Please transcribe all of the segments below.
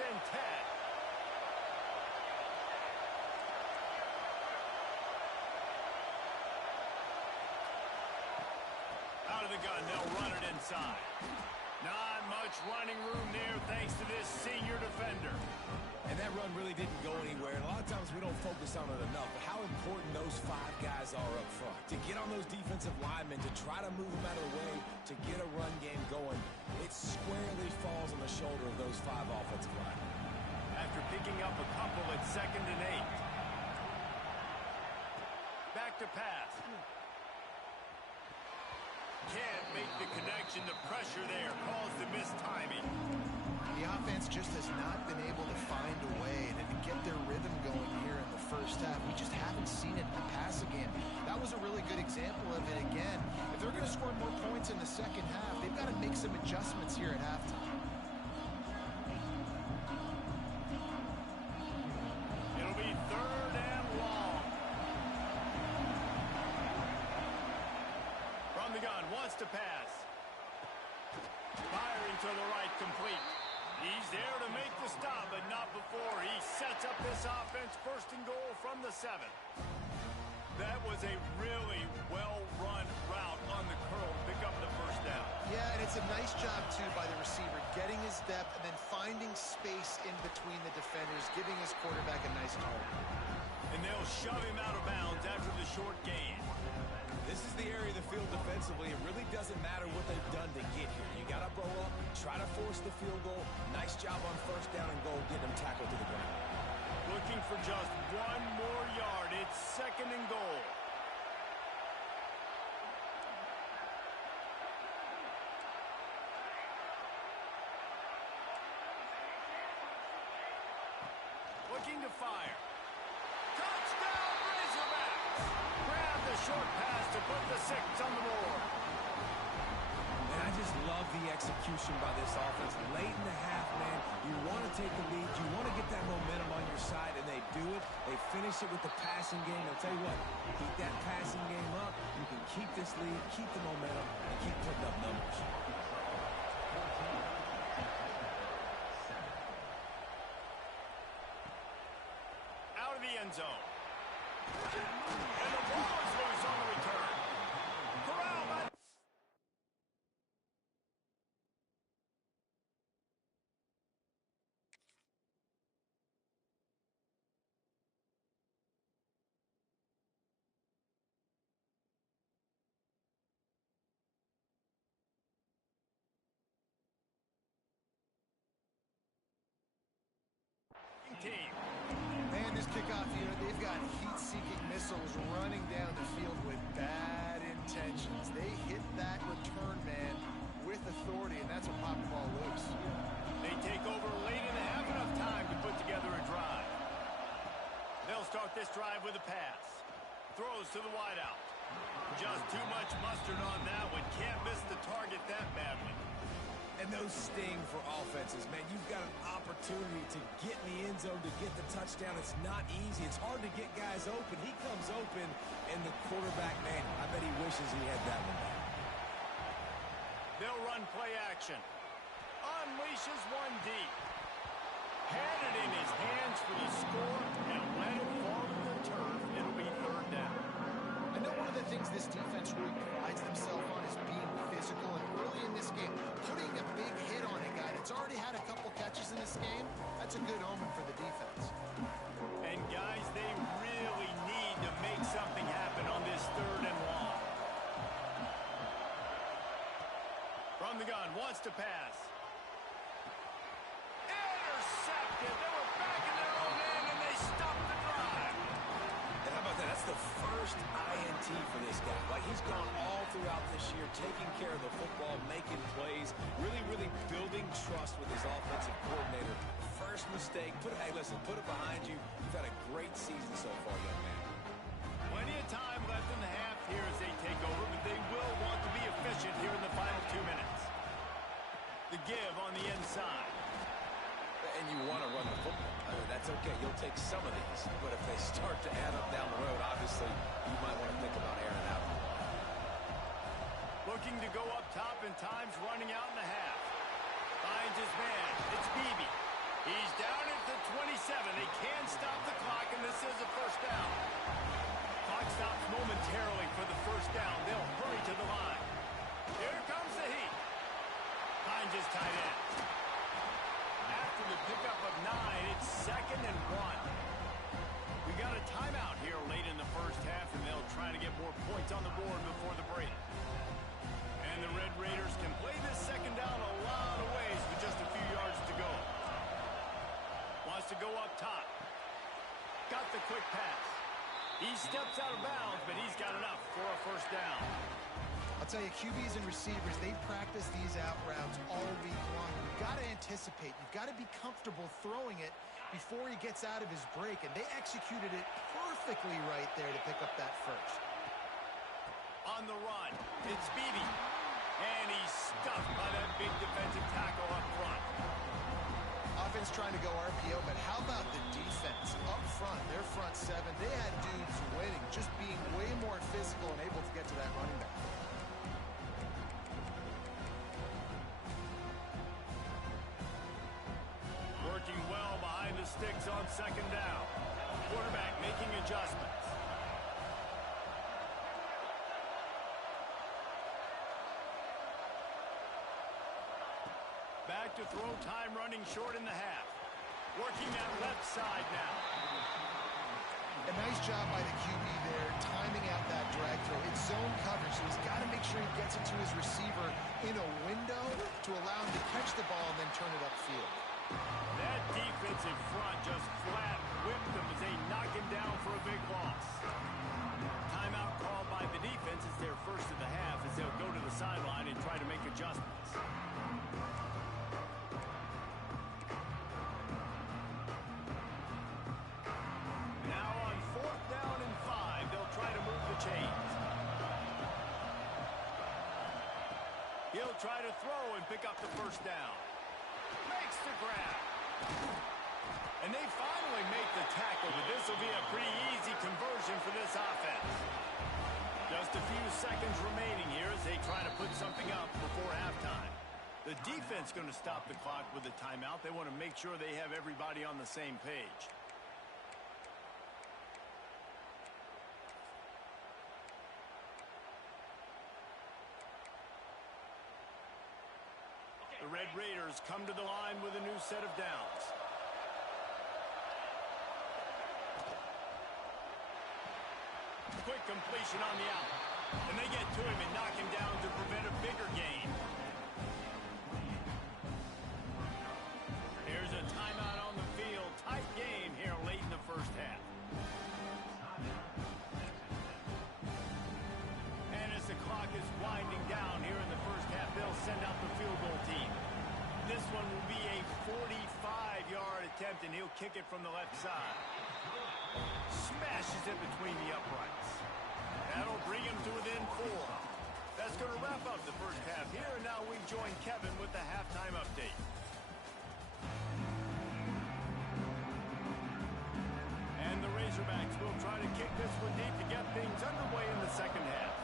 and 10. Out of the gun, they'll run it inside. Not much running room there thanks to this senior defender. And that run really didn't go anywhere. And a lot of times we don't focus on it enough, but how important those 5 guys are up front. To get on those defensive linemen, to try to move them out of the way, to get a run game going, it squarely falls on the shoulder of those 5 offensive linemen. After picking up a couple at 2nd and 8. Back to pass. Can't make the connection. The pressure there caused the mistiming. The offense just has not been able to find a way to get their rhythm going here in the first half. We just haven't seen it in the passing game. That was a really good example of it again. If they're going to score more points in the second half, they've got to make some adjustments here at halftime. It'll be 3rd and long. From the gun, wants to pass. Firing to the right, complete. He's there to make the stop, but not before he sets up this offense 1st and goal from the 7. That was a really well-run route on the curl to pick up the 1st down. Yeah, and it's a nice job, too, by the receiver, getting his depth and then finding space in between the defenders, giving his quarterback a nice target. And they'll shove him out of bounds after the short gain. This is the area of the field defensively. It really doesn't matter what they've done to get here. You got to blow up, try to force the field goal. Nice job on 1st down and goal, getting them tackled to the ground. Looking for just 1 more yard. It's 2nd and goal. Looking to fire. Touchdown, Razorbacks! Grab the short pass to put the 6 on the board. And I just love the execution by this offense. Late in the half, man, you want to take the lead. You want to get that momentum on your side, and they do it. They finish it with the passing game. I'll tell you what, keep that passing game up. You can keep this lead, keep the momentum, and keep putting up numbers. Out of the end zone. And the ball is loose on the return. Corral by... team. Man, this kickoff unit, they've got heat-seeking missiles running down the field with bad intentions. They hit that return man with authority, and that's what popped the ball loose. They take over late in the half, enough time to put together a drive. They'll start this drive with a pass. Throws to the wideout. Just too much mustard on that one. Can't miss the target that badly. And those sting for offenses, man. You've got an opportunity to get in the end zone, to get the touchdown. It's not easy. It's hard to get guys open. He comes open, and the quarterback, man, I bet he wishes he had that one back. They'll run play action. Unleashes one deep. Had it in his hands for the score, and let it fall to the turf. It'll be 3rd down. I know one of the things this defense really prides themselves on is being physical, and early in this game, putting a big hit on a guy that's already had a couple catches in this game, that's a good omen for the defense. And guys, they really need to make something happen on this 3rd and long. From the gun, wants to pass. Intercepted. They were back in their own end, and they stopped the drive. And how about that? That's the first INT for this guy. Like, he's gone all throughout this year, taking care of the football, making plays, really building trust with his offensive coordinator. First mistake, hey, listen, put it behind you. You've had a great season so far, young man. Plenty of time left in the half here as they take over, but they will want to be efficient here in the final 2 minutes. The give on the inside. And you want to run the football. I mean, that's okay. You'll take some of these. But if they start to add up down the road, obviously, you might want to think about airing out. Looking to go up top, and time's running out in the half. Finds his man. It's Beebe. He's and run. We got a timeout here late in the first half, and they'll try to get more points on the board before the break. And the Red Raiders can play this second down a lot of ways with just a few yards to go. Wants to go up top. Got the quick pass. He steps out of bounds, but he's got enough for a first down. I'll tell you, QBs and receivers, they practice these out routes all week long. You've got to anticipate. You've got to be comfortable throwing it before he gets out of his break, and they executed it perfectly right there to pick up that first. On the run, it's Beebe, and he's stuffed by that big defensive tackle up front. Offense trying to go RPO, but how about the defense up front? Their front seven, they had dudes winning, just being way more physical and able to get to that running back. Working well behind the sticks on second down. Quarterback making adjustments. Back to throw, time running short in the half. Working that left side now. A nice job by the QB there, timing out that drag throw. It's zone coverage, so he's got to make sure he gets it to his receiver in a window to allow him to catch the ball and then turn it upfield. That defensive front just flat whipped him as they knock him down for a big loss. Timeout called by the defense is their first of the half as they'll go to the sideline and try to make adjustments. Now on 4th down and 5, they'll try to move the chains. He'll try to throw and pick up the first down. Makes the grab. And they finally make the tackle, but this will be a pretty easy conversion for this offense. Just a few seconds remaining here as they try to put something up before halftime. The defense going to stop the clock with a timeout. They want to make sure they have everybody on the same page. The Red Raiders come to the line with a new set of downs. Quick completion on the out. And they get to him and knock him down to prevent a bigger gain. Here's a timeout on the field. Tight game here late in the first half. And as the clock is winding down here in the first half, they'll send out the field goal team. This one will be a 45-yard attempt, and he'll kick it from the left side. Smashes it between the uprights. That'll bring him to within 4. That's going to wrap up the first half here, and now we join Kevin with the halftime update. And the Razorbacks will try to kick this one deep to get things underway in the second half.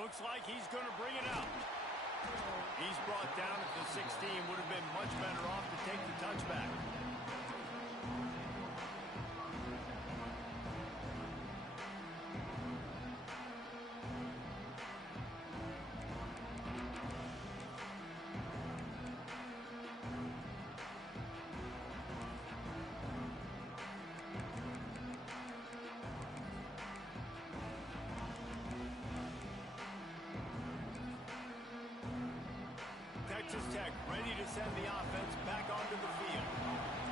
Looks like he's going to bring it out. He's brought down at the 16. Would have been much better off to take the touchback. Texas Tech ready to send the offense back onto the field.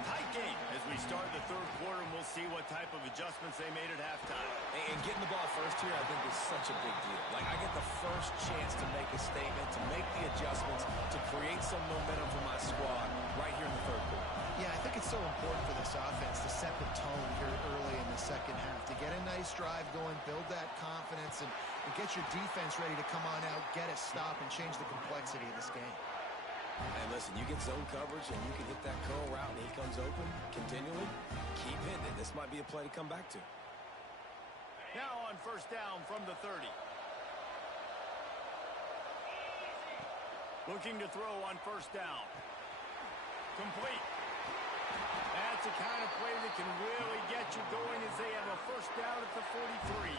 Tight game as we start the third quarter, and we'll see what type of adjustments they made at halftime. And getting the ball first here, I think, is such a big deal. Like, I get the first chance to make a statement, to make the adjustments, to create some momentum for my squad right here in the third quarter. Yeah, I think it's so important for this offense to set the tone here early in the second half, to get a nice drive going, build that confidence, and get your defense ready to come on out, get a stop, and change the complexity of this game. And listen, you get zone coverage and you can hit that curl route and he comes open continually. Keep hitting it. This might be a play to come back to. Now on first down from the 30. Looking to throw on first down. Complete. That's the kind of play that can really get you going as they have a first down at the 43.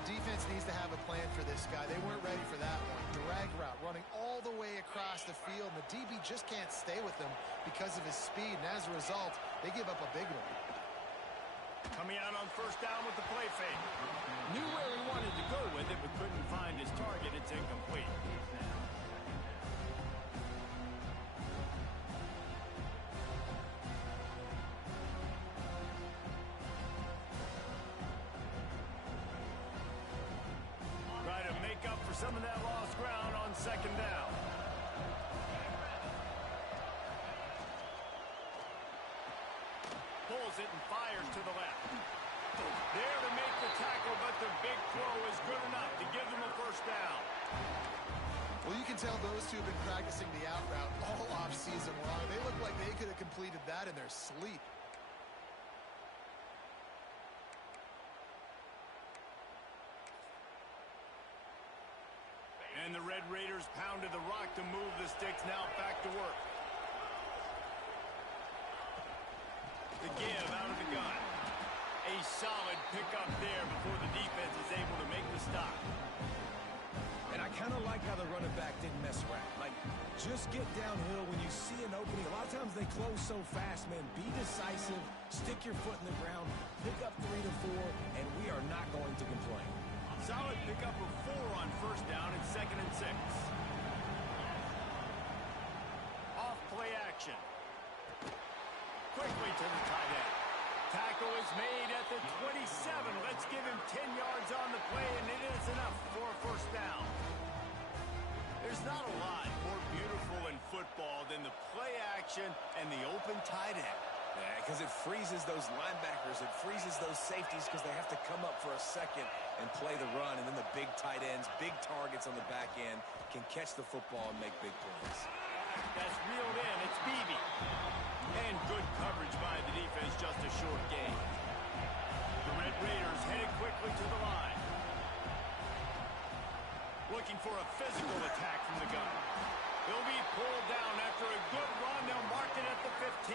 The defense needs to have a plan for this guy. They weren't ready for that one. Drag route running all the way The DB just can't stay with him because of his speed, and as a result, they give up a big one. Coming out on first down with the play fake. Knew where he wanted to go with it, but couldn't find his target. It's incomplete. Try to make up for some of that lost ground on second down. Pulls it and fires to the left. There to make the tackle, but the big throw is good enough to give them a first down. Well, you can tell those two have been practicing the out route all off-season long. They look like they could have completed that in their sleep. And the Red Raiders pounded the rock to move the sticks. Now back to work. The give out of the gun. A solid pickup there before the defense is able to make the stop. And I kind of like how the running back didn't mess around. Like, just get downhill when you see an opening. A lot of times they close so fast, man. Be decisive, stick your foot in the ground, pick up 3 to 4, and we are not going to complain. Solid pickup of 4 on first down and 2nd and 6. Off play action. Quickly to the tight end. Tackle is made at the 27. Let's give him 10 yards on the play, and it is enough for a first down. There's not a lot more beautiful in football than the play action and the open tight end. Yeah, because it freezes those linebackers. It freezes those safeties because they have to come up for a second and play the run. And then the big tight ends, big targets on the back end can catch the football and make big plays. That's reeled in. It's Beebe. And good coverage by the defense, just a short gain. The Red Raiders headed quickly to the line. Looking for a physical attack from the gun. He'll be pulled down after a good run. They'll mark it at the 15.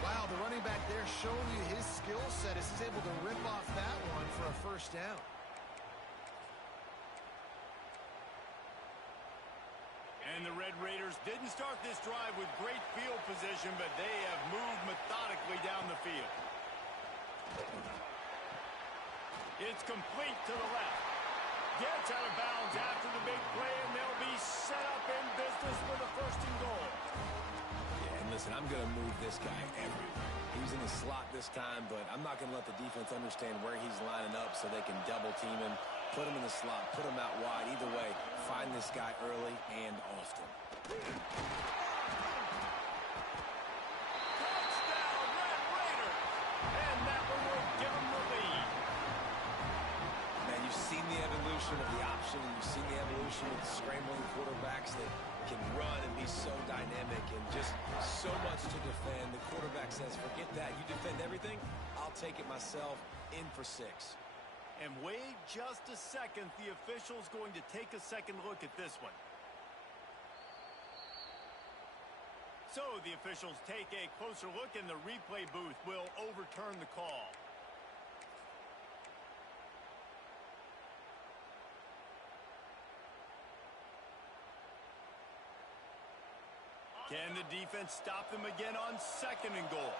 Wow, the running back there showing you his skill set as he's able to rip off that one for a first down. And the Red Raiders didn't start this drive with great field position, but they have moved methodically down the field. It's complete to the left. Gets out of bounds after the big play, and they'll be set up in business with a 1st and goal. Yeah, and listen, I'm going to move this guy everywhere. He's in the slot this time, but I'm not going to let the defense understand where he's lining up so they can double team him, put him in the slot, put him out wide. Either way, find this guy early and often. Touchdown, Red Raiders! And that one will give them the lead. Man, you've seen the evolution of the option, and you've seen the evolution of the scrambling quarterbacks that can run and be so dynamic and just so much to defend. The quarterback says, forget that. You defend everything, I'll take it myself. In for 6. And wait just a second. The official's going to take a second look at this one. So the officials take a closer look, and the replay booth will overturn the call. Can the defense stop them again on 2nd and goal?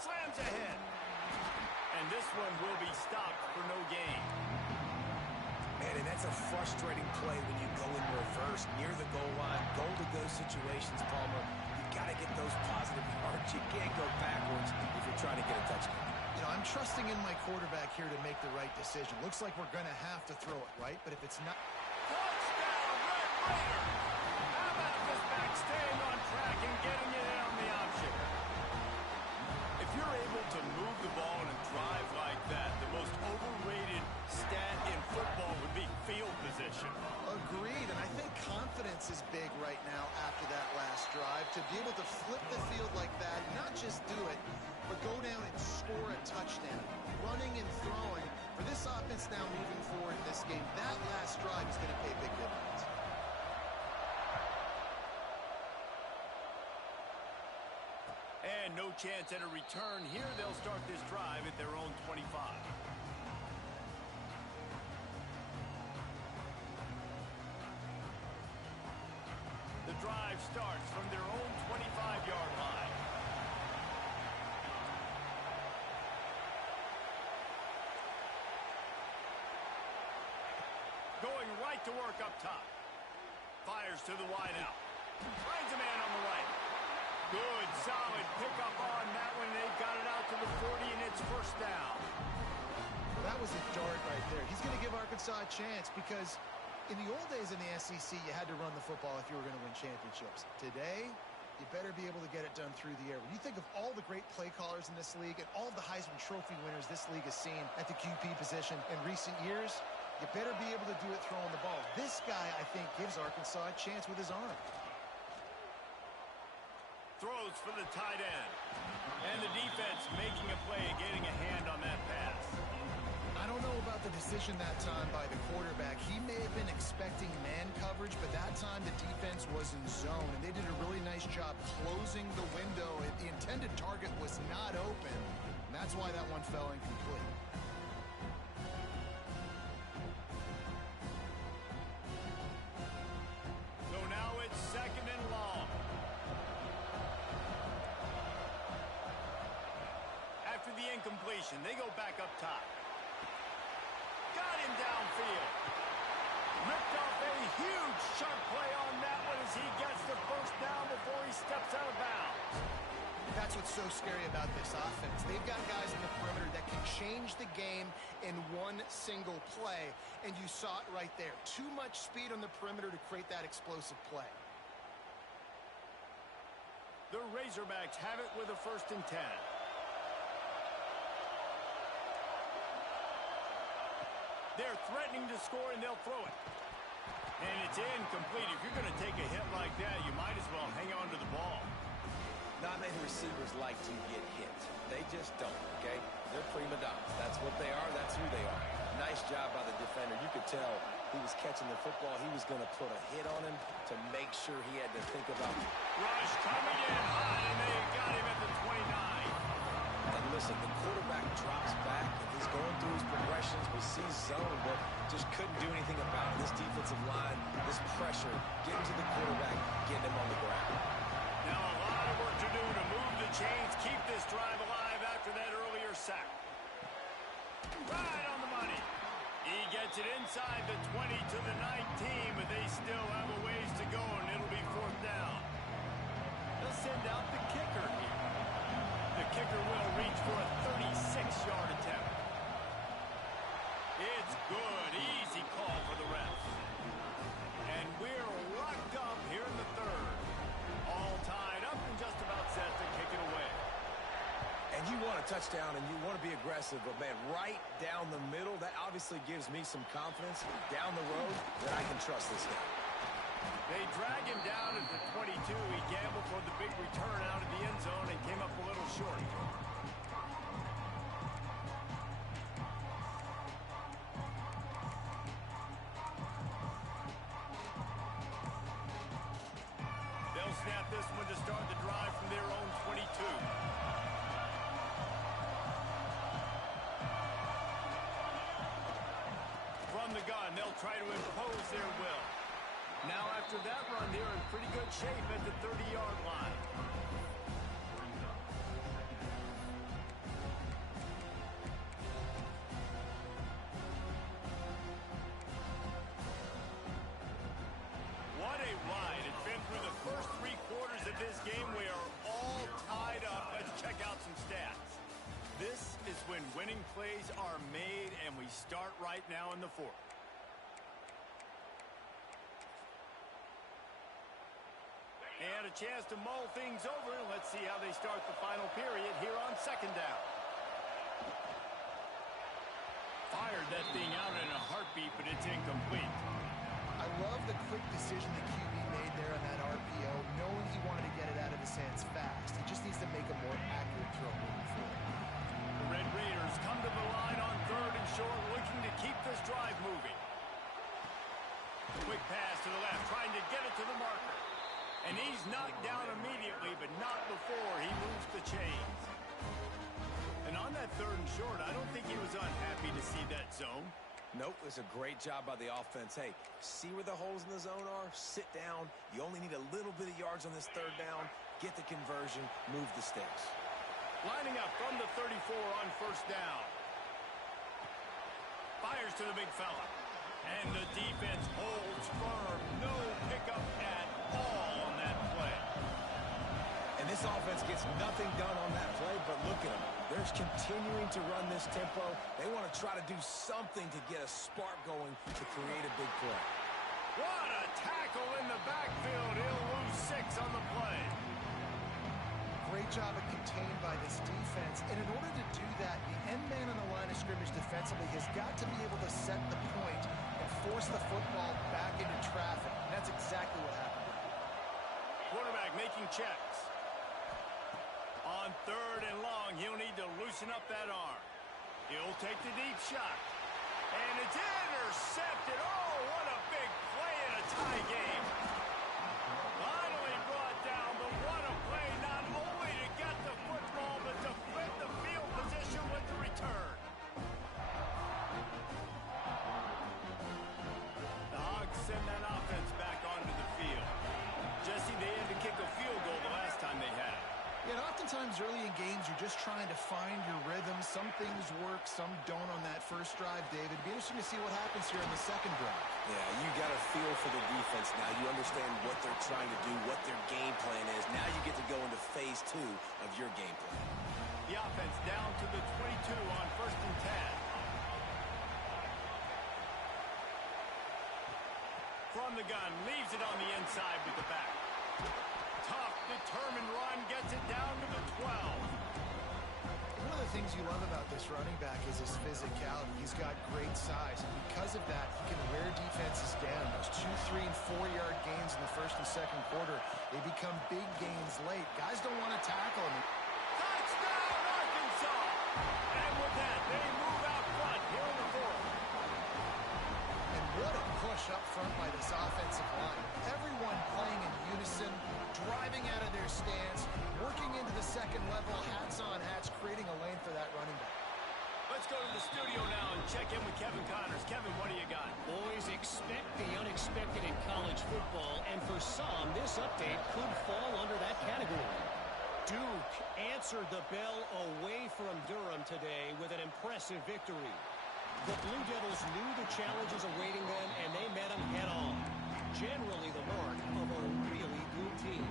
Slams ahead. And this one will be stopped for no gain. Man, and that's a frustrating play when you go in reverse near the goal line. Goal-to-go situations, Palmer. You got to get those positive yards. You can't go backwards if you're trying to get a touchdown. You know, I'm trusting in my quarterback here to make the right decision. Looks like we're going to have to throw it, right? But if it's not... Touchdown, Red Raiders! How about this back staying on track and getting it in on the option? If you're able to move the ball and drive like that, the most overrated stat in football would be field position. Agreed, and I think confidence is big right now after that last drive. To be able to flip the field like that, not just do it, but go down and score a touchdown. Running and throwing. For this offense now moving forward in this game, that last drive is going to pay big dividends. And no chance at a return here. They'll start this drive at their own 25. drive starts from their own 25-yard line. Going right to work up top. Fires to the wideout. Finds a man on the right. Good, solid pickup on that one. They've got it out to the 40, and it's first down. Well, that was a dart right there. He's going to give Arkansas a chance because in the old days in the SEC, you had to run the football if you were going to win championships. Today, you better be able to get it done through the air. When you think of all the great play callers in this league and all the Heisman Trophy winners this league has seen at the QB position in recent years, you better be able to do it throwing the ball. This guy, I think, gives Arkansas a chance with his arm. Throws for the tight end. And the defense making a play, getting a hand on that pass. I don't know about the decision that time by the quarterback. He may have been expecting man coverage, but that time the defense was in zone, and they did a really nice job closing the window. The intended target was not open, and that's why that one fell incomplete. So now it's second and long. After the incompletion, they go back up top. Got him downfield. Ripped off a huge sharp play on that one as he gets the first down before he steps out of bounds. That's what's so scary about this offense. They've got guys in the perimeter that can change the game in one single play, and you saw it right there. Too much speed on the perimeter to create that explosive play. The Razorbacks have it with a 1st and 10. They're threatening to score, and they'll throw it. And it's incomplete. If you're going to take a hit like that, you might as well hang on to the ball. Not many receivers like to get hit. They just don't, okay? They're prima donnas. That's what they are. That's who they are. Nice job by the defender. You could tell he was catching the football. He was going to put a hit on him to make sure he had to think about it. Rush coming in high, and they got him at the 29. And listen, the quarterback drops back, and he's going through his progressions. We see zone, but just couldn't do anything about it. This defensive line, this pressure, getting to the quarterback, getting him on the ground. Now a lot of work to do to move the chains, keep this drive alive after that earlier sack. Right on the money. He gets it inside the 20 to the 19, but they still have a ways to go, and it'll be 4th down. They'll send out the kicker here. The kicker will reach for a 36-yard attempt. It's good. Easy call for the ref. And we're locked up here in the 3rd. All tied up and just about set to kick it away. And you want a touchdown and you want to be aggressive, but, man, right down the middle, that obviously gives me some confidence down the road that I can trust this guy. They drag him down at the 22. He gambled for the big return out of the end zone and came up a little short. They'll snap this one to start the drive from their own 22. From the gun, they'll try to impose their will. Now after that run, they're in pretty good shape at the 30-yard line. What a ride. It's been through the first 3 quarters of this game. We are all tied up. Let's check out some stats. This is when winning plays are made, and we start right now in the 4th. And a chance to mull things over. Let's see how they start the final period here on 2nd down. Fired that thing out in a heartbeat, but it's incomplete. I love the quick decision the QB made there on that RPO, knowing he wanted to get it out of his hands fast. He just needs to make a more accurate throw moving forward. The Red Raiders come to the line on 3rd and short, looking to keep this drive moving. Quick pass to the left, trying to get it to the marker. And he's knocked down immediately, but not before he moves the chains. And on that 3rd and short, I don't think he was unhappy to see that zone. Nope, it's a great job by the offense. Hey, see where the holes in the zone are? Sit down. You only need a little bit of yards on this third down. Get the conversion. Move the sticks. Lining up from the 34 on first down. Fires to the big fella. And the defense holds firm. No pickup at all on that play. And this offense gets nothing done on that play, but look at them. They're continuing to run this tempo. They want to try to do something to get a spark going to create a big play. What a tackle in the backfield. He'll lose 6 on the play. Great job of contained by this defense. And in order to do that, the end man on the line of scrimmage defensively has got to be able to set the point and force the football back into traffic. And that's exactly what happened. Quarterback making checks. On 3rd and long, he'll need to loosen up that arm. He'll take the deep shot. And it's intercepted. Oh, what a big play in a tie game. Finally brought down, but what a play, not only to get the football, but to flip the field position with the return. The Hogs send that offense back onto the field. Jesse, they had to kick a field goal the last time they had it. Yeah, and oftentimes early in games, you're just trying to find your rhythm. Some things work, some don't on that first drive, David. It'd be interesting to see what happens here in the second drive. Yeah, you got a feel for the defense now. You understand what they're trying to do, what their game plan is. Now you get to go into phase 2 of your game plan. The offense down to the 22 on 1st and 10. From the gun, leaves it on the inside with the back. Tough, determined run, gets it down to the 12. One of the things you love about this running back is his physicality. He's got great size, and because of that, he can wear defenses down. Those 2, 3, and 4-yard gains in the first and second quarter, they become big gains late. Guys don't want to tackle him. Touchdown, Arkansas! And with that, they move out front here in the 4th. And what a push up front by this offensive line. Everyone playing in unison, driving out of their stance, working into the second level, hats on hats, creating a lane for that running back. Let's go to the studio now and check in with Kevin Connors. Kevin, what do you got? Boys, expect the unexpected in college football, and for some, this update could fall under that category. Duke answered the bell away from Durham today with an impressive victory. The Blue Devils knew the challenges awaiting them, and they met them head-on. Generally the mark of a really good team.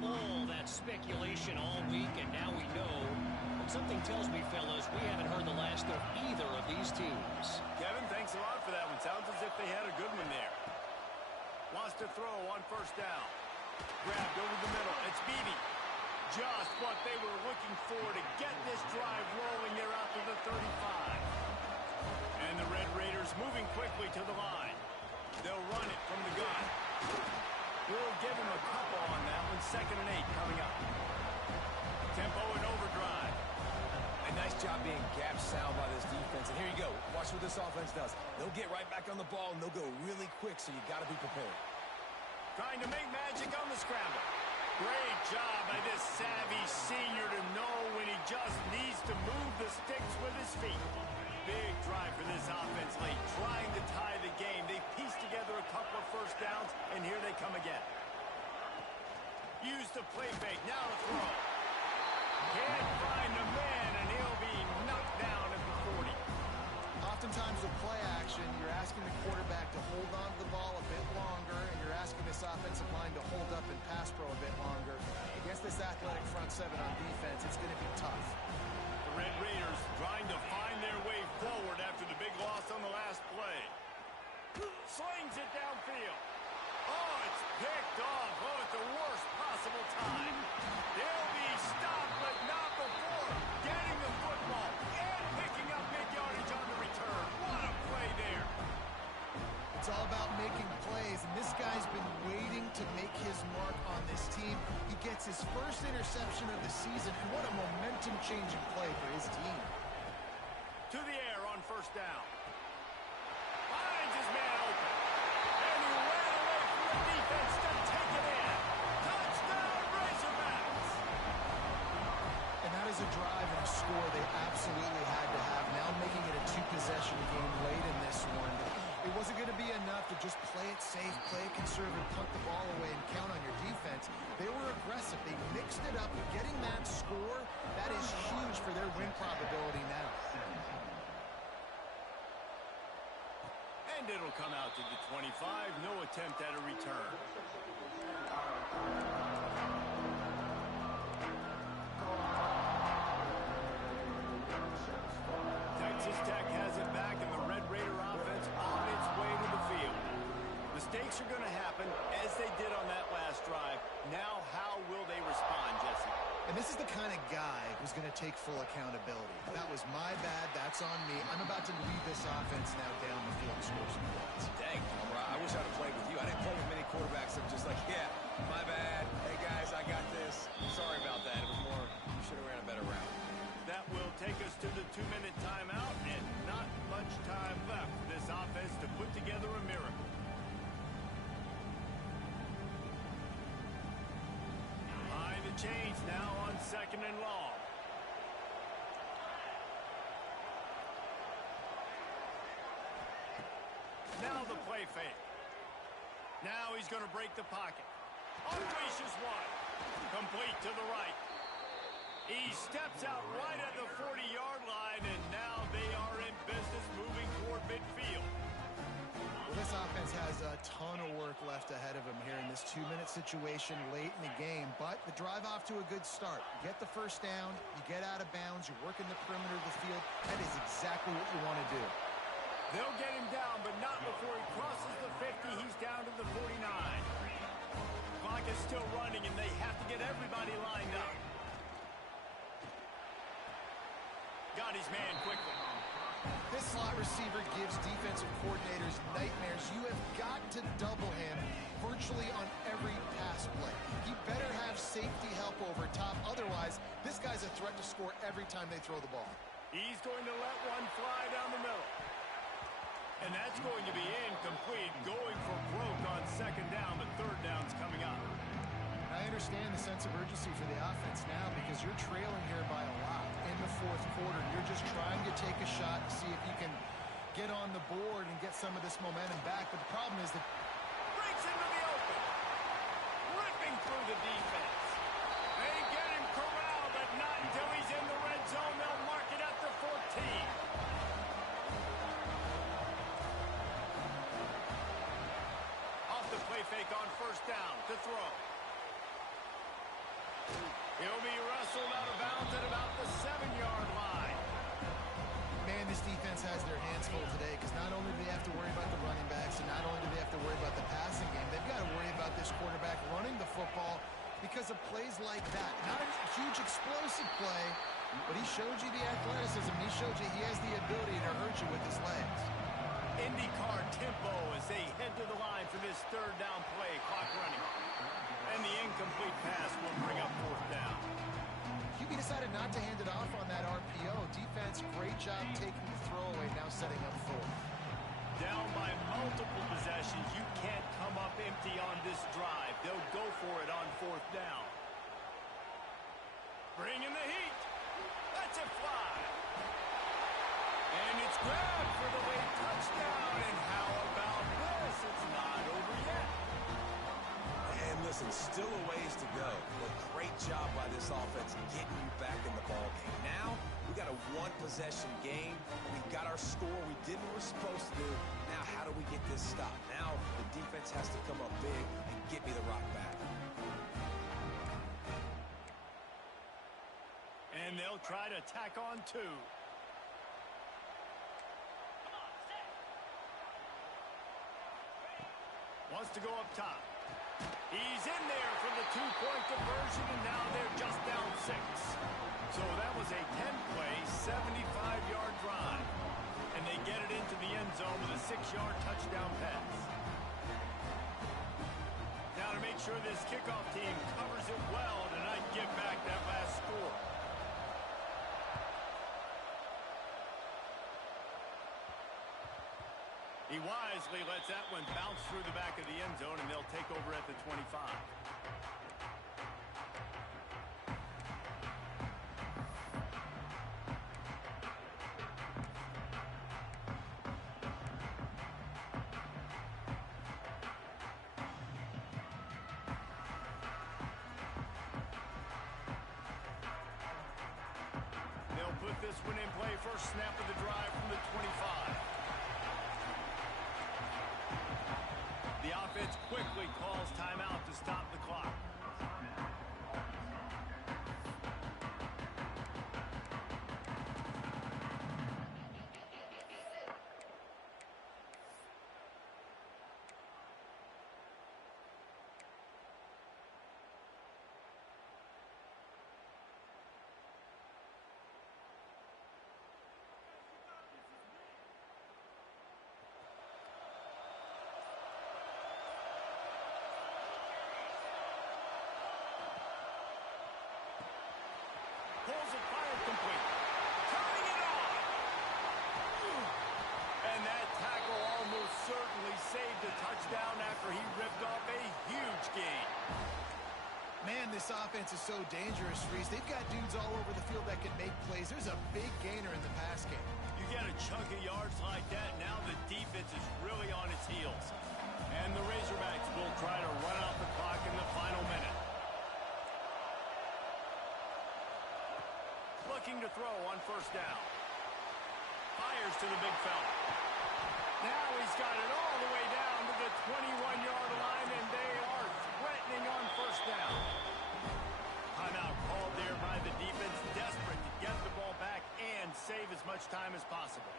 All that speculation all week, and now we know. But something tells me, fellas, we haven't heard the last of either of these teams. Kevin, thanks a lot for that one. Sounds as if they had a good one there. Wants to throw on 1st down. Grabbed over the middle. It's Beebe. Just what they were looking for to get this drive rolling there out to the 35. And the Red Raiders moving quickly to the line. They'll run it from the gun. We'll give him a couple on that one. 2nd and 8 coming up. Tempo and overdrive. A nice job being gap sound by this defense. And here you go. Watch what this offense does. They'll get right back on the ball, and they'll go really quick, so you got to be prepared. Trying to make magic on the scramble. Great job by this savvy senior to know when he just needs to move the sticks with his feet. Big drive for this offense late, trying to tie the game. They pieced together a couple of first downs, and here they come again. Use the play fake, now to throw. Can't find the man, and he'll be knocked down at the 40. Oftentimes with play action, you're asking the quarterback to hold on to the ball a bit longer, and you're asking this offensive line to hold up in pass pro a bit longer. Against this athletic front 7 on defense, it's going to be tough. The Red Raiders trying to find their way forward after the big loss on the last play. Slings it downfield. Oh, it's picked off. Oh, at the worst possible time. They'll be stopped, but not before getting the football and picking up big yardage on the return. What a play there. It's all about making plays, and this guy's been waiting to make his mark on this team. He gets his first interception of the season, and what a momentum-changing play for his team. To the air on 1st down. Finds his man open. And he ran away from the defense to take it in. Touchdown, Razorbacks! And that is a drive and a score they absolutely had to have. Now making it a 2-possession game late in this just play it safe, play it conservative, punt the ball away, and count on your defense. They were aggressive. They mixed it up. Getting that score, that is huge for their win probability now. And it'll come out to the 25. No attempt at a return. Texas Tech has it back, and the Red Raider offense on its way to the field. Mistakes are going to happen, as they did on that last drive. Now, how will they respond, Jesse? And this is the kind of guy who's going to take full accountability. That was my bad. That's on me. I'm about to lead this offense now down the field and score some points. Dang, Palmer, I wish I'd have played with you. I didn't play with many quarterbacks that were just like, yeah, my bad. Hey, guys, I got this. Sorry about that. It was more, you should have ran a better route. That will take us to the 2-minute timeout, and not much time left for this offense to put together a miracle. Behind the chains now on 2nd and long. Now the play fake. Now he's going to break the pocket. Unleashes one. Complete to the right. He steps out right at the 40-yard line, and now they are in business moving toward midfield. Well, this offense has a ton of work left ahead of them here in this 2-minute situation late in the game, but the drive off to a good start. You get the first down, you get out of bounds, you're working the perimeter of the field. That is exactly what you want to do. They'll get him down, but not before he crosses the 50. He's down to the 49. Clock is still running, and they have to get everybody lined up. Got his man quickly. This slot receiver gives defensive coordinators nightmares. You have got to double him virtually on every pass play. He better have safety help over top. Otherwise, this guy's a threat to score every time they throw the ball. He's going to let one fly down the middle. And that's going to be incomplete. Going for broke on 2nd down, but 3rd down's coming up. I understand the sense of urgency for the offense now because you're trailing here by a lot in the 4th quarter. You're just trying to take a shot to see if you can get on the board and get some of this momentum back. But the problem is that breaks into the open. Ripping through the defense. They get him corralled, but not until he's in the red zone. They'll mark it at the 14. Off the play fake on 1st down to throw. He'll be wrestled out of bounds at about the 7-yard line. Man, this defense has their hands full today because not only do they have to worry about the running backs and not only do they have to worry about the passing game, they've got to worry about this quarterback running the football because of plays like that. Not a huge explosive play, but he showed you the athleticism. He showed you he has the ability to hurt you with his legs. IndyCar tempo as they head to the line for this 3rd down play. Clock running. And the incomplete pass will bring up 4th down. QB decided not to hand it off on that RPO. Defense, great job taking the throwaway, now setting up 4th. Down by multiple possessions. You can't come up empty on this drive. They'll go for it on 4th down. Bringing the heat. Let's it fly. And it's grabbed for the late touchdown. And how about this? It's not over yet. And listen, still a ways to go, but great job by this offense getting you back in the ball game. Now, we got a 1-possession game. We got our score. We did what we're supposed to do. Now, how do we get this stopped? Now, the defense has to come up big and get me the rock back. And they'll try to tack on 2. Wants to go up top. He's in there for the 2-point conversion, and now they're just down 6. So that was a 10-play, 75-yard drive. And they get it into the end zone with a 6-yard touchdown pass. Now to make sure this kickoff team covers it well to not give back that last score. He wisely lets that one bounce through the back of the end zone, and they'll take over at the 25. put this one in play. First snap of the drive from the 25. The offense quickly calls timeout to stop the clock. Pulls it, fired complete. Turning it on. And that tackle almost certainly saved a touchdown after he ripped off a huge gain. Man, this offense is so dangerous, Reese. They've got dudes all over the field that can make plays. There's a big gainer in the pass game. You get a chunk of yards like that, now the defense is really on its heels. And the Razorbacks will try to run out the clock in the final minute. Looking to throw on first down. Fires to the big fella. Now he's got it all the way down to the 21-yard line, and they are threatening on first down. Timeout called there by the defense, desperate to get the ball back and save as much time as possible.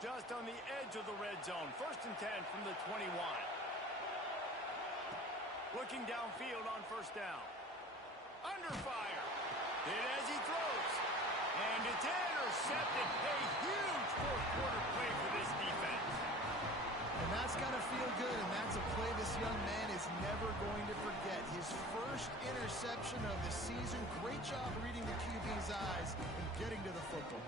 Just on the edge of the red zone. First and 10 from the 21. Looking downfield on first down. Under fire. Hit as he throws. And it's intercepted. A huge fourth-quarter play for this defense. And that's got to feel good, and that's a play this young man is never going to forget. His first interception of the season. Great job reading the QB's eyes and getting to the football.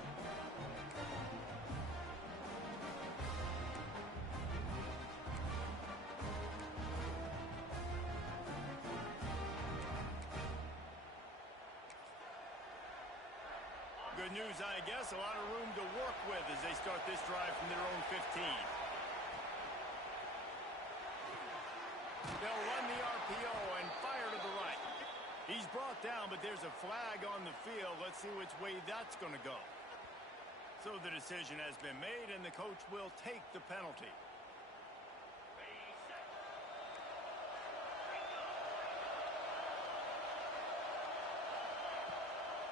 Good news, I guess. A lot of room to work with as they start this drive from their own 15. They'll run the RPO and fire to the right. He's brought down, but there's a flag on the field. Let's see which way that's going to go. So the decision has been made, and the coach will take the penalty.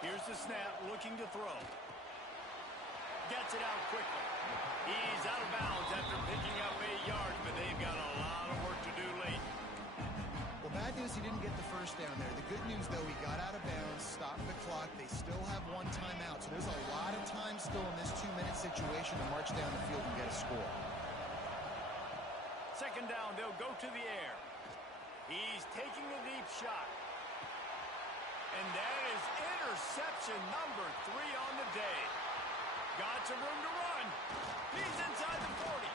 Here's the snap, looking to throw. Gets it out quickly. He's out of bounds after picking up 8 yards, but they've got a lot of work to do late. Well, bad news, he didn't get the first down there. The good news, though, he got out of bounds, stopped the clock. They still have one timeout, so there's a lot of time still in this 2-minute situation to march down the field and get a score. Second down, they'll go to the air. He's taking a deep shot. And that is interception number 3 on the day. Got some room to run. He's inside the 40.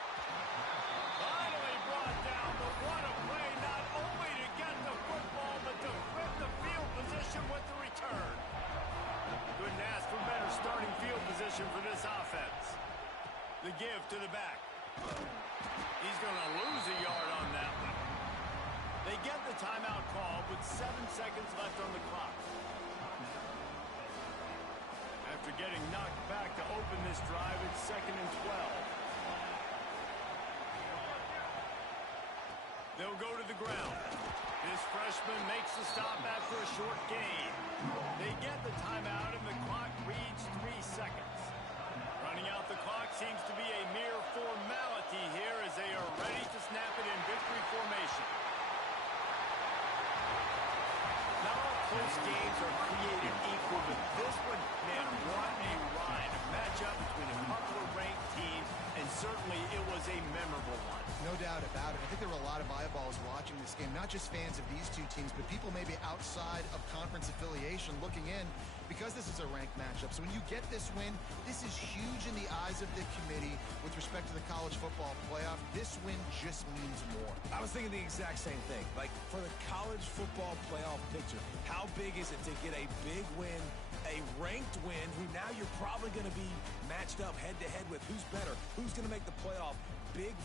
Finally brought down, but what a play, not only to get the football, but to flip the field position with the return. Couldn't ask for better starting field position for this offense. The give to the back. He's going to lose a yard on that one. They get the timeout call with 7 seconds left on the clock. After getting knocked back to open this drive, it's 2nd and 12. They'll go to the ground. This freshman makes the stop after a short gain. They get the timeout, and the clock reads 3 seconds. Running out the clock seems to be a mere formality here as they are ready to snap it in victory formation. Not all close games are created equal, but this one, man, what a ride. A matchup between a couple of ranked teams, and certainly it was a memorable one. No doubt about it. I think there were a lot of eyeballs watching this game, not just fans of these two teams, but people maybe outside of conference affiliation looking in because this is a ranked matchup. So when you get this win, this is huge in the eyes of the committee with respect to the college football playoff. This win just means more. I was thinking the exact same thing. Like, for the college football playoff picture, how big is it to get a big win, a ranked win, who now you're probably going to be matched up head-to-head with who's better, who's going to make the playoff. Big